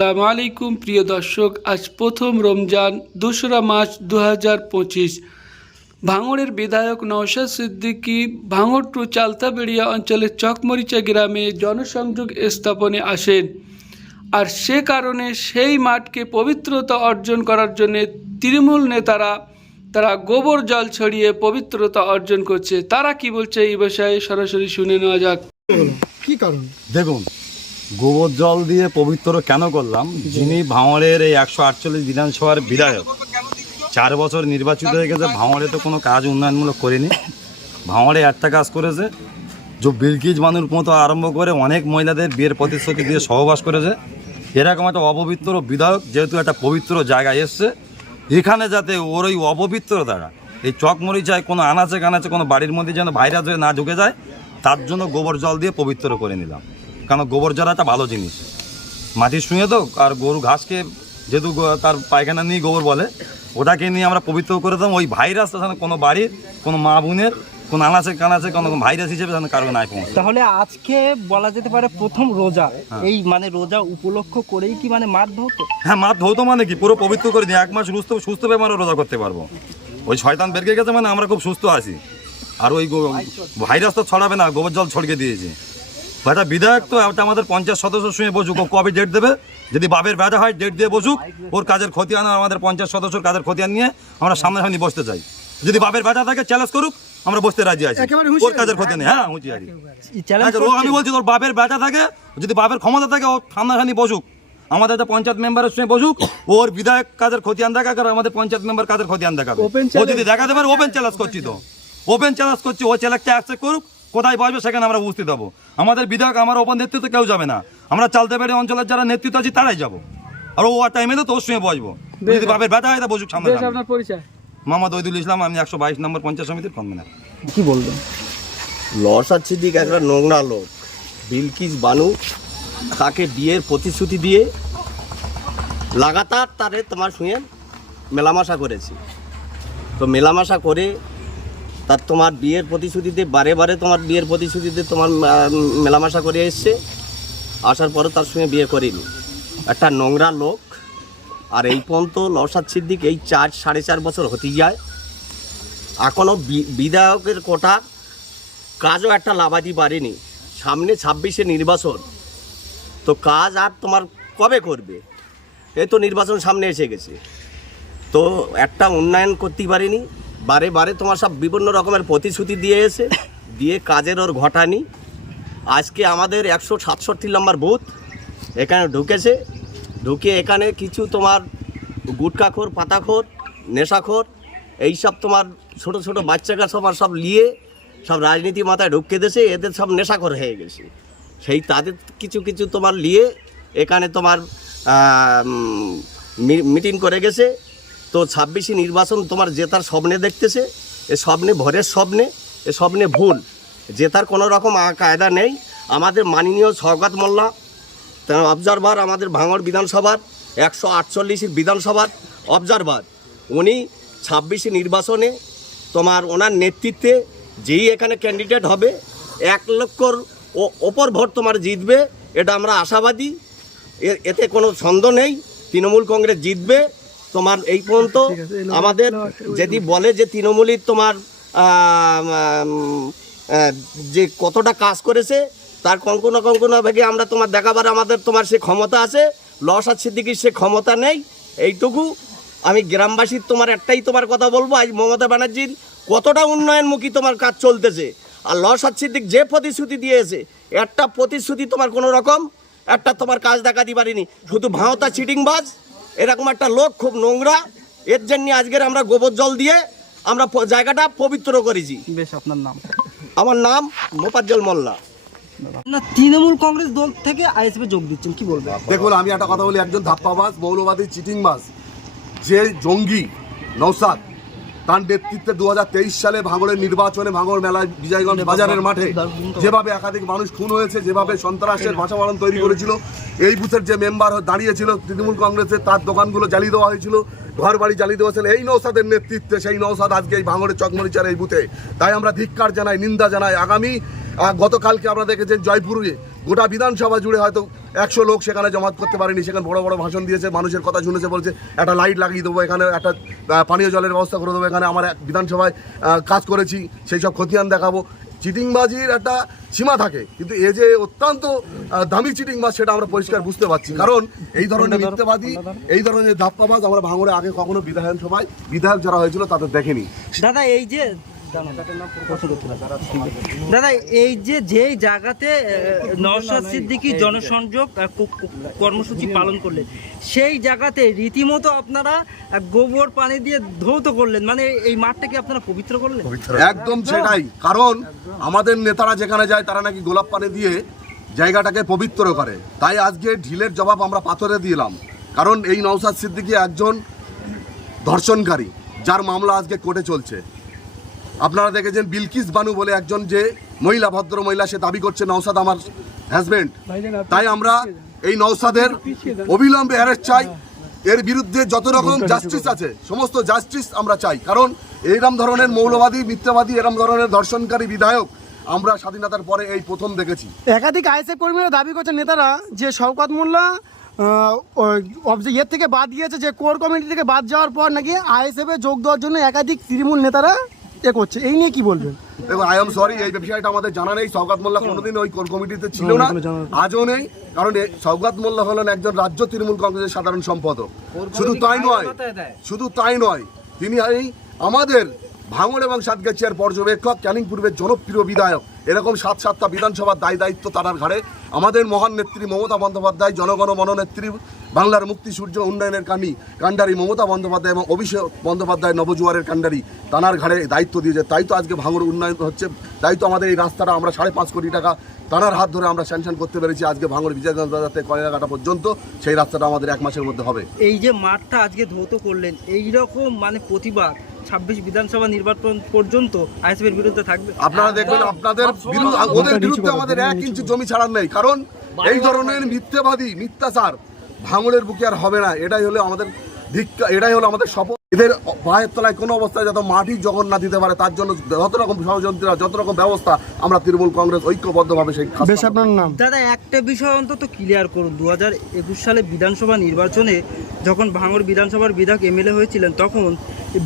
আসসালামু আলাইকুম প্রিয় দর্শক। আজ প্রথম রমজান দোসরা মার্চ দু হাজার পঁচিশ। ভাঙড়ের বিধায়ক নওশাদ সিদ্দিকী ভাঙড় টু চালতাবেড়িয়া অঞ্চলের চকমরিচা গ্রামে জনসংযোগ স্থাপনে আসেন। আর সে কারণে সেই মাঠকে পবিত্রতা অর্জন করার জন্যে তৃণমূল নেতারা তারা গোবর জল ছড়িয়ে পবিত্রতা অর্জন করছে। তারা কি বলছে এই বিষয়ে সরাসরি শুনে নেওয়া যাক। কি কারণ? দেখুন গোবর জল দিয়ে পবিত্র কেন করলাম? যিনি ভাঙড়ের এই একশো আটচল্লিশ বিধানসভার বিধায়ক। চার বছর নির্বাচিত হয়ে গেছে ভাঙড়ে তো কোনো কাজ উন্নয়নমূলক করেনি। ভাঙড়ে একটা কাজ করেছে যে বিলকিজ মানুষ মতো আরম্ভ করে অনেক মহিলাদের বিয়ের প্রতিশ্রুতি দিয়ে সহবাস করেছে। এরকম একটা অপবিত্র বিধায়ক যেহেতু একটা পবিত্র জায়গায় এসছে এখানে যাতে ওর ওই অপবিত্র দ্বারা এই চকমরিচায় কোনো আনাচে কানাচে কোনো বাড়ির মধ্যে যেন ভাইরাস হয়ে না ঢুকে যায় তার জন্য গোবর জল দিয়ে পবিত্র করে নিলাম। কারণ গোবর জল একটা ভালো জিনিস। মাটির শুয়ে তো আর গরু ঘাসকে যেহেতু তার পায়খানা নিয়ে গোবর বলে ওটাকে নিয়ে আমরা পবিত্র করে দিলাম ওই ভাইরাস যেন কোনো বাড়ির কোনো মা বোনের কোনো আনাচে কানাচে কোনো ভাইরাস হিসেবে যেন কারও নাই পৌঁছে। তাহলে আজকে বলা যেতে পারে প্রথম রোজা। এই মানে রোজা উপলক্ষ করেই কি মানে মাঠ ধরতো হ্যাঁ মাছ ধৌতো মানে কি? পুরো পবিত্র করে দিই এক মাস সুস্থ সুস্থ আমরা রোজা করতে পারব। ওই শয়তান বেরকে গেছে মানে আমরা খুব সুস্থ আছি। আর ওই গো- ভাইরাস তো ছড়াবে না গোবর জল ছড়িয়ে দিয়েছে। একটা বিধায়ক তো আমাদের পঞ্চায়েত সদস্য শুয়ে বসুক ও কবে ডেট দেবে? যদি বাবের ব্যথা হয় ডেট দিয়ে বসুক ওর কাজের খতিয়ান আর আমাদের পঞ্চায়েত সদস্যর কাজের খতিয়ান নিয়ে আমরা সামনাসামনি বসতে চাই। যদি বাবের ব্যথা থাকে চ্যালেঞ্জ করুক আমরা বসতে রাজি আছি। ওর কাজের খতিয়ান নেই, হ্যাঁ হুঁশিয়ারি। এই আচ্ছা, ও আমি বলছি তোর বাপের বেটা থাকে যদি বাপের ক্ষমতা থাকে ও সামনাসামনি বসুক। আমাদের একটা পঞ্চায়েত মেম্বারের সঙ্গে বসুক ওর বিধায়ক কাজের খতিয়ান দেখা আর আমাদের পঞ্চায়েত মেম্বার কাজের খতিয়ান দেখাবে ও যদি দেখাতে পারে ওপেন চ্যালেঞ্জ করছি তো। ওপেন চ্যালেঞ্জ করছি ও চ্যালেঞ্জটা অ্যাকসেপ্ট করুক কোথায় বসবে সেখানে আমরা উপস্থিত হব। আমাদের বিধায়ক আমার ওপর নেতৃত্ব কেউ যাবে না। আমরা চালতে পেরে অঞ্চলের যারা নেতৃত্ব আছি তারাই যাব। আর ও টাইমে তো তোর সঙ্গে বসবো। যদি বাপের ব্যথা হয় তা বসুক সামনে আপনার পরিচয়। মোহাম্মদ ওইদুল ইসলাম আমি একশো বাইশ নম্বর পঞ্চায়েত সমিতির কনভেনার কি বলবেন লসার সিদ্দিক একটা নোংরা লোক। বিলকিস বানু তাকে বিয়ের প্রতিশ্রুতি দিয়ে লাগাতার তারে তোমার শুয়ে মেলামেশা করেছি। তো মেলামেশা করে তার তোমার বিয়ের প্রতিশ্রুতিতে বারে বারে তোমার বিয়ের প্রতিশ্রুতিতে তোমার মেলামেশা করে এসছে। আসার পরে তার সঙ্গে বিয়ে করিনি। একটা নোংরা লোক, আর এই পর্যন্ত লসাদ সিদ্দিক এই চার, সাড়ে চার বছর হতে যায়। এখনও বিধায়কের কোটা কাজও একটা লাভাতে পারেনি। সামনে ছাব্বিশে নির্বাচন। তো কাজ আর তোমার কবে করবে? এই তো নির্বাচন সামনে এসে গেছে। তো একটা উন্নয়ন করতে পারিনি। বারে বারে তোমার সব বিভিন্ন রকমের প্রতিশ্রুতি দিয়ে এসে, দিয়ে কাজের ওর ঘটানি। আজকে আমাদের একশো সাতষট্টি নম্বর বুথ, এখানে ঢুকেছে। ঢুকে এখানে কিছু তোমার গুটকাখোর পাতাখোর, নেশাখোর, এইসব তোমার ছোট ছোট বাচ্চারা সব আর সব নিয়ে সব রাজনীতি মাথায় ঢুকিয়ে দিয়েছে, এদের সব নেশাখোর হয়ে গেছে। সেই তাদের কিছু কিছু তোমার নিয়ে এখানে তোমার মিটিং করে গেছে। তো ছাব্বিশে নির্বাচন তোমার জেতার স্বপ্নে দেখতেছে, এ স্বপ্নে, ভরের স্বপ্নে, এ স্বপ্নে ভুল। জেতার কোনো রকম কায়দা নেই। আমাদের মাননীয় সৌগাত মোল্লা অবজারভার আমাদের ভাঙড় বিধানসভার, একশো আটচল্লিশের বিধানসভার অবজারভার উনি ছাব্বিশে নির্বাচনে তোমার ওনার নেতৃত্বে যেই এখানে ক্যান্ডিডেট হবে, এক লক্ষর ও- ওপর ভোট তোমার জিতবে, এটা আমরা আশাবাদী। এতে কোনো সন্দেহ নেই। তৃণমূল কংগ্রেস জিতবে। তোমার এই পর্যন্ত আমাদের যদি বলে যে তৃণমূলের তোমার যে কতটা কাজ করেছে তার কঙ্কনা কঙ্কনা ভেগে আমরা তোমার দেখাবার আমাদের তোমার সে ক্ষমতা আছে লস লসাদ সিদ্দিকির সে ক্ষমতা নেই এইটুকু। আমি গ্রামবাসীর তোমার একটাই তোমার কথা বলব আজ মমতা ব্যানার্জির কতটা উন্নয়নমুখী তোমার কাজ চলতেছে। আর লস লসাদ সিদ্দিক যে প্রতিশ্রুতি দিয়েছে একটা প্রতিশ্রুতি তোমার কোনো রকম একটা তোমার কাজ দেখাতে পারিনি শুধু ভাঁওতা চিটিংবাজ এরকম একটা লোক খুব নোংরা। এর জন্য আজকের আমরা গোবর জল দিয়ে আমরা জায়গাটা পবিত্র করেছি। বেশ আপনার নাম? আমার নাম মোপাজ্জল মোল্লা। না তৃণমূল কংগ্রেস দল থেকে আইএসএফে যোগ দিচ্ছেন কি বলবেন? দেখুন আমি একটা কথা বলি একজন ধাপ্পাবাজ মৌলবাদী চিটিংবাজ যে জঙ্গি নৌসাদ তার নেতৃত্বে দু হাজার তেইশ সালে ভাঙড়ের নির্বাচনে ভাঙড় মেলায় বিজয়গঞ্জ বাজারের মাঠে যেভাবে একাধিক মানুষ খুন হয়েছে যেভাবে সন্ত্রাসের ভাষাবরণ তৈরি করেছিল এই বুথের যে মেম্বার দাঁড়িয়েছিল তৃণমূল কংগ্রেসের তার দোকানগুলো জ্বালিয়ে দেওয়া হয়েছিল ঘর বাড়ি জ্বালিয়ে দেওয়া হয়েছিল। এই নৌসাদের নেতৃত্বে, সেই নৌসাদ আজকে এই ভাঙড়ের চকমরিচার এই বুথে। তাই আমরা ধিক্কার জানাই, নিন্দা জানাই। আগামী গতকালকে আমরা দেখেছেন জয়পুরে গোটা বিধানসভা জুড়ে হয়তো একশো লোক সেখানে জমাত করতে পারেনি। সেখানে বড় বড় ভাষণ দিয়েছে, মানুষের কথা শুনেছে, বলছে, একটা লাইট লাগিয়ে দেবো এখানে, একটা পানীয় জলের ব্যবস্থা করে দেবো এখানে। আমার বিধানসভায় কাজ করেছি, সেই সব খতিয়ান দেখাবো। চিটিংবাজির একটা সীমা থাকে। কিন্তু এ যে অত্যন্ত দামি চিটিংবাজ সেটা আমরা পরিষ্কার বুঝতে পারছি। কারণ এই ধরনের মিথ্যাবাদী এই ধরনের ধাপ্পাবাজ আমরা ভাঙড়ে আগে কখনো বিধায়ক সভায় বিধায়ক যারা হয়েছিল তাদের দেখেনি। দাদা এই যে দাদা এই যে যেই জায়গাতে নওশাদ সিদ্দিকী জনসংযোগ কর্মসূচি পালন করলেন সেই জায়গাতে রীতিমতো আপনারা গোবর পানি দিয়ে ধৌত করলেন। মানে এই মাঠটা কি আপনারা পবিত্র করলেন? একদম সেটাই। কারণ আমাদের নেতারা যেখানে যায় তারা নাকি গোলাপ পানি দিয়ে জায়গাটাকে পবিত্র করে। তাই আজকে ঢিলের জবাব আমরা পাথরে দিলাম কারণ এই নওসাদ সিদ্দিকী একজন ধর্ষণকারী যার মামলা আজকে কোর্টে চলছে। আপনারা দেখেছেন বিলকিস বানু বলে একজন যে মহিলা ভদ্র মহিলা সে দাবি করছে নওসাদ আমার হাজবেন্ড তাই আমরা এই নওসাদের অবিলম্বে অ্যারেস্ট চাই। এর বিরুদ্ধে যত রকম জাস্টিস আছে সমস্ত জাস্টিস আমরা চাই। কারণ এইরকম ধরনের মৌলবাদী মিথ্যাবাদী এরম ধরনের ধর্ষণকারী বিধায়ক আমরা স্বাধীনতার পরে এই প্রথম দেখেছি। একাধিক আইএসএফ কর্মীরা দাবি করছেন নেতারা যে শওকত মোল্লা ইয়ের থেকে বাদ দিয়েছে যে কোর কমিটি থেকে বাদ যাওয়ার পর নাকি আইএসএফ এ যোগ দেওয়ার জন্য একাধিক তৃণমূল নেতারা এ করছে এই নিয়ে কি বলবেন? আই এম সরি এই বিষয়টা আমাদের জানা নেই। সৌগাত মোল্লা কোনোদিন ওই কোর কমিটিতে ছিল না আজও নেই কারণ সৌগাত মোল্লা হলেন একজন রাজ্য তৃণমূল কংগ্রেসের সাধারণ সম্পাদক। শুধু তাই নয় শুধু তাই নয় তিনি এই আমাদের ভাঙড় এবং সাতগাছিয়ার পর্যবেক্ষক, ক্যানিং জনপ্রিয় বিধায়ক। এরকম সাত সাতটা বিধানসভার দায় দায়িত্ব তার ঘাড়ে। আমাদের মহান নেত্রী মমতা বন্দ্যোপাধ্যায়, জনগণ মননেত্রী, বাংলার মুক্তি সূর্য উন্নয়নের কান্ডি কাণ্ডারি মমতা বন্দ্যোপাধ্যায় এবং অভিষেক বন্দ্যোপাধ্যায়, নবজুয়ারের কাণ্ডারি তানার ঘাড়ে দায়িত্ব দিয়েছে। তাই তো আজকে ভাঙড় উন্নয়ন হচ্ছে। তাই তো আমাদের এই রাস্তাটা আমরা সাড়ে পাঁচ কোটি টাকা তানার হাত ধরে আমরা স্যাংশন করতে পেরেছি আজকে ভাঙড় বিজয়গঞ্জ বাজার থেকে কয়লাঘাটা পর্যন্ত। সেই রাস্তাটা আমাদের এক মাসের মধ্যে হবে। এই যে মাঠটা আজকে ধৌত করলেন এই রকম মানে প্রতিবাদ ছাব্বিশ বিধানসভা নির্বাচন পর্যন্ত আইএসএফ এর বিরুদ্ধে থাকবে। আপনারা দেখবেন আপনাদের বিরুদ্ধে ওদের বিরুদ্ধে আমাদের এক ইঞ্চি জমি ছাড়ার নেই কারণ এই ধরনের মিথ্যাবাদী মিথ্যাচার ভাঙড়ের বুকে আর হবে না এটাই হলো আমাদের ধিক্কা এটাই হলো আমাদের শপথ। এদের পায়ের তলায় কোনো অবস্থায় যত মাটি জগন না দিতে পারে তার জন্য যত রকম ষড়যন্ত্র যত রকম ব্যবস্থা আমরা তৃণমূল কংগ্রেস ঐক্যবদ্ধভাবে সেই বেশ আপনার নাম? দাদা একটা বিষয় অন্তত ক্লিয়ার করুন। দু হাজার একুশ সালে বিধানসভা নির্বাচনে যখন ভাঙড় বিধানসভার বিধায়ক এমএলএ হয়েছিলেন তখন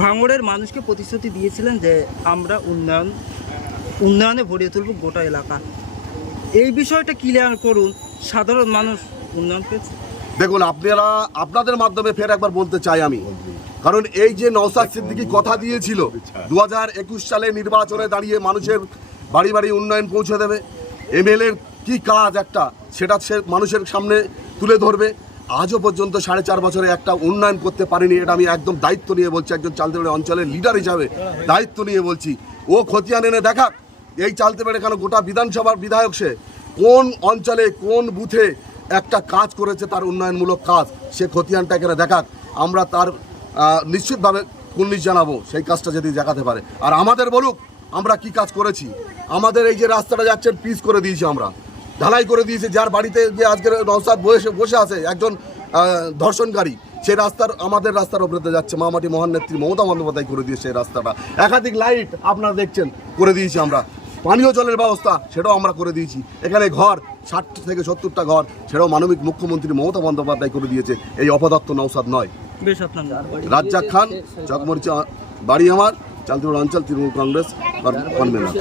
ভাঙড়ের মানুষকে প্রতিশ্রুতি দিয়েছিলেন যে আমরা উন্নয়ন, উন্নয়নে ভরিয়ে তুলব গোটা এলাকা। এই বিষয়টা ক্লিয়ার করুন, সাধারণ মানুষ উন্নয়ন পেয়েছে। দেখুন, আপনারা, আপনাদের মাধ্যমে ফের একবার বলতে চাই আমি। কারণ এই যে নওসাদ সিদ্দিকি কথা দিয়েছিল দু হাজার একুশ সালে নির্বাচনে দাঁড়িয়ে মানুষের বাড়ি বাড়ি উন্নয়ন পৌঁছে দেবে। এমএলএর কি কাজ একটা, সেটা সে মানুষের সামনে তুলে ধরবে। আজও পর্যন্ত সাড়ে চার বছরে একটা উন্নয়ন করতে পারেনি, এটা আমি একদম দায়িত্ব নিয়ে বলছি একজন চালতেবেড়ে অঞ্চলের লিডার হিসাবে দায়িত্ব নিয়ে বলছি। ও খতিয়ান এনে দেখাক, এই চালতেবেড়ে কেন গোটা বিধানসভার বিধায়ক সে? কোন অঞ্চলে, কোন বুথে একটা কাজ করেছে তার উন্নয়নমূলক কাজ? সে খতিয়ানটা এখানে দেখাক, আমরা তার নিশ্চিতভাবে কুর্নিশ জানাব সেই কাজটা যদি দেখাতে পারে। আর আমাদের বলুক, আমরা কি কাজ করেছি? আমাদের এই যে রাস্তাটা যাচ্ছেন পিস করে দিয়েছি আমরা। ঢালাই করে দিয়েছে, যার বাড়িতে যে আজকের নৌসাদ বসে বসে আছে, একজন ধর্ষণকারী সেই রাস্তার, আমাদের রাস্তার ওপরে যাচ্ছে। মামাটি মহান নেত্রী মমতা বন্দ্যোপাধ্যায় করে দিয়েছে এই রাস্তাটা। একাধিক লাইট আপনারা দেখছেন, করে দিয়েছি আমরা। পানীয় জলের ব্যবস্থা, সেটাও আমরা করে দিয়েছি। এখানে ঘর, ষাট থেকে সত্তরটা ঘর, সেটাও মানবিক মুখ্যমন্ত্রী মমতা বন্দ্যোপাধ্যায় করে দিয়েছে। এই অপদত্ত নৌসাদ নয়। রাজ্জাক খান, চকমরিচা বাড়ি আমার চালতুর অঞ্চল, তৃণমূল কংগ্রেস কনভেনর